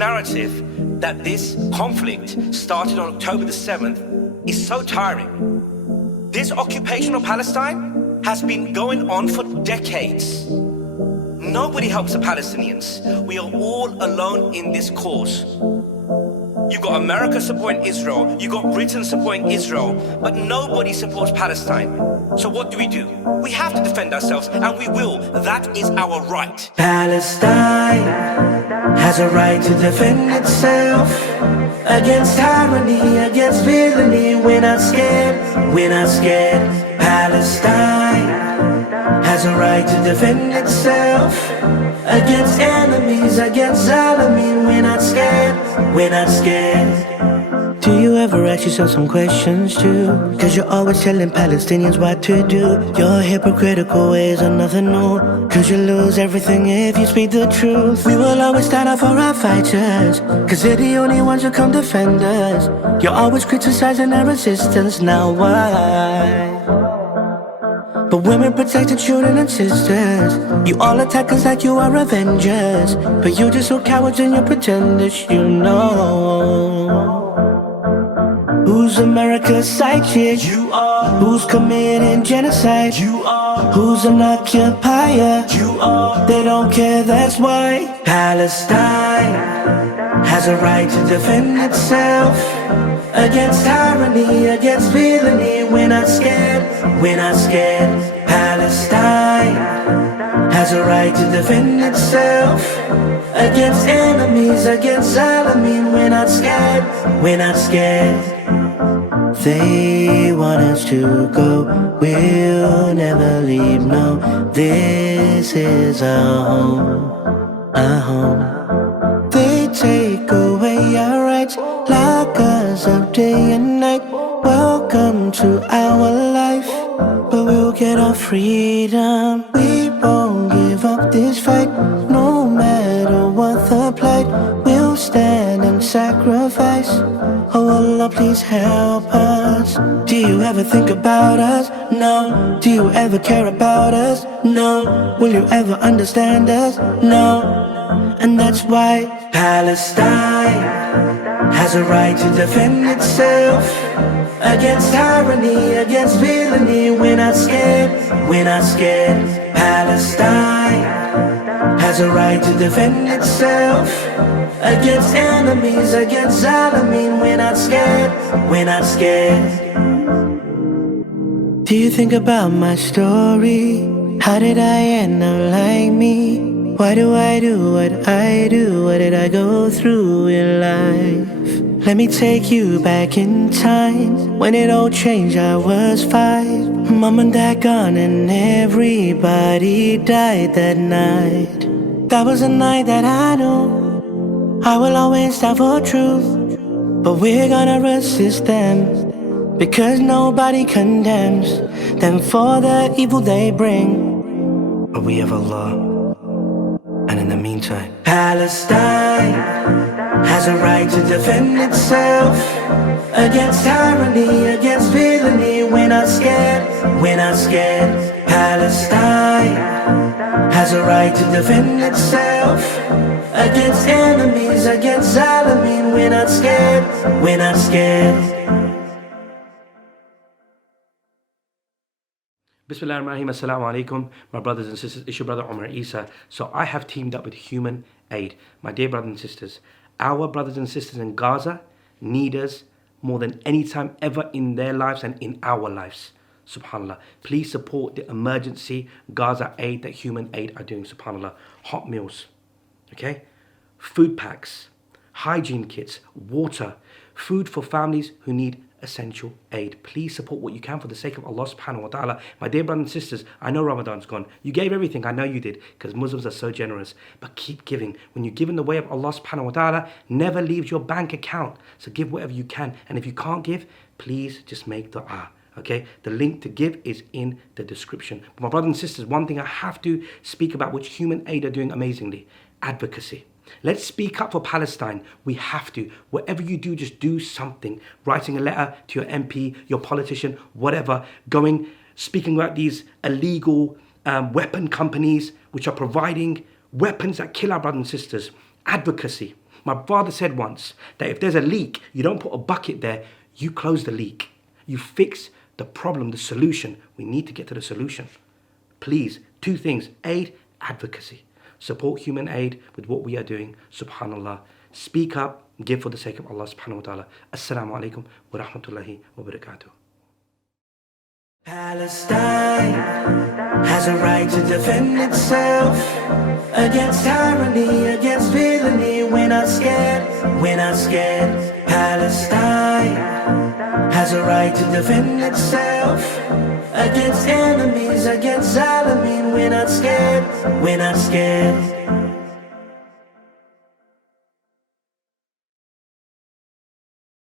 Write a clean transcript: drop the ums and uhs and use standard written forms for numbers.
narrative that this conflict started on October the 7th is so tiring. This occupation of Palestine has been going on for decades. Nobody helps the Palestinians. We are all alone in this cause. You got America supporting Israel, you got Britain supporting Israel, but nobody supports Palestine. So what do? We have to defend ourselves, and we will. That is our right. Palestine has a right to defend itself against tyranny, against villainy. We're not scared, we're not scared. Palestine has a right to defend itself against enemies, against zalamin. We're not scared, we're not scared. Do you ever ask yourself some questions too? Cause you're always telling Palestinians what to do. Your hypocritical ways are nothing new, cause you lose everything if you speak the truth. We will always stand up for our fighters, cause they're the only ones who come defend us. You're always criticizing our resistance, now why? But women protected children and sisters. You all attack us like you are avengers, but you just so cowards and you pretenders, you know. Who's America's side chick? You are. Who's committing genocide? You are. Who's an occupier? You are. They don't care, that's why. Palestine has a right to defend itself against tyranny, against villainy. We're not scared, we're not scared. Palestine has a right to defend itself against enemies, against zalamin. We're not scared, we're not scared. They want us to go, we'll never leave, no. This is our home, our home. They take away our rights, lock us up day and night. Welcome to our life, but we'll get our freedom. We won't give up this fight, no matter what the plight. We'll stand and sacrifice. Oh Allah, please help us. Do you ever think about us? No. Do you ever care about us? No. Will you ever understand us? No. And that's why Palestine has a right to defend itself against tyranny, against villainy. We're not scared, we're not scared. Palestine has a right to defend itself against enemies, against zalamin. We're not scared, we're not scared. Do you think about my story? How did I end up like me? Why do I do what I do? What did I go through in life? Let me take you back in time. When it all changed, I was 5. Mom and dad gone and everybody died that night. That was a night that I knew I will always stand for truth. But we're gonna resist them, because nobody condemns them for the evil they bring. But we have Allah. And in the meantime, Palestine has a right to defend itself against tyranny, against villainy. We're not scared, we're not scared. Palestine has a right to defend itself against enemies, against zalamin. We're not scared, we're not scared. Bismillahirrahmanirrahim. Assalamu alaikum, my brothers and sisters. It's your brother Omar Esa. So I have teamed up with Human Aid. My dear brothers and sisters, our brothers and sisters in Gaza need us more than any time ever in their lives and in our lives. Subhanallah. Please support the emergency Gaza aid that Human Aid are doing. Subhanallah. Hot meals, okay? Food packs, hygiene kits, water, food for families who need essential aid. Please support what you can for the sake of Allah subhanahu wa ta'ala. My dear brothers and sisters, I know Ramadan's gone. You gave everything, I know you did, because Muslims are so generous. But keep giving. When you give in the way of Allah subhanahu wa ta'ala, never leaves your bank account. So give whatever you can. And if you can't give, please just make dua. Okay, the link to give is in the description. But my brothers and sisters, one thing I have to speak about, which Human Aid are doing amazingly: advocacy. Let's speak up for Palestine. We have to. Whatever you do, just do something. Writing a letter to your MP, your politician, whatever. Speaking about these illegal weapon companies which are providing weapons that kill our brothers and sisters. Advocacy. My father said once that if there's a leak, you don't put a bucket there, you close the leak. You fix the problem, the solution. We need to get to the solution. Please, two things: aid, advocacy. Support human aid with what we are doing. Subhanallah. Speak up, give for the sake of Allah subhanahu wa ta'ala. Assalamu alaikum wa rahmatullahi wa barakatuh. Palestine has a right to defend itself against tyranny, against villainy. We're not scared, we're not scared. Palestine has a right to defend itself against enemies, against zalamin. We're not scared, we're not scared.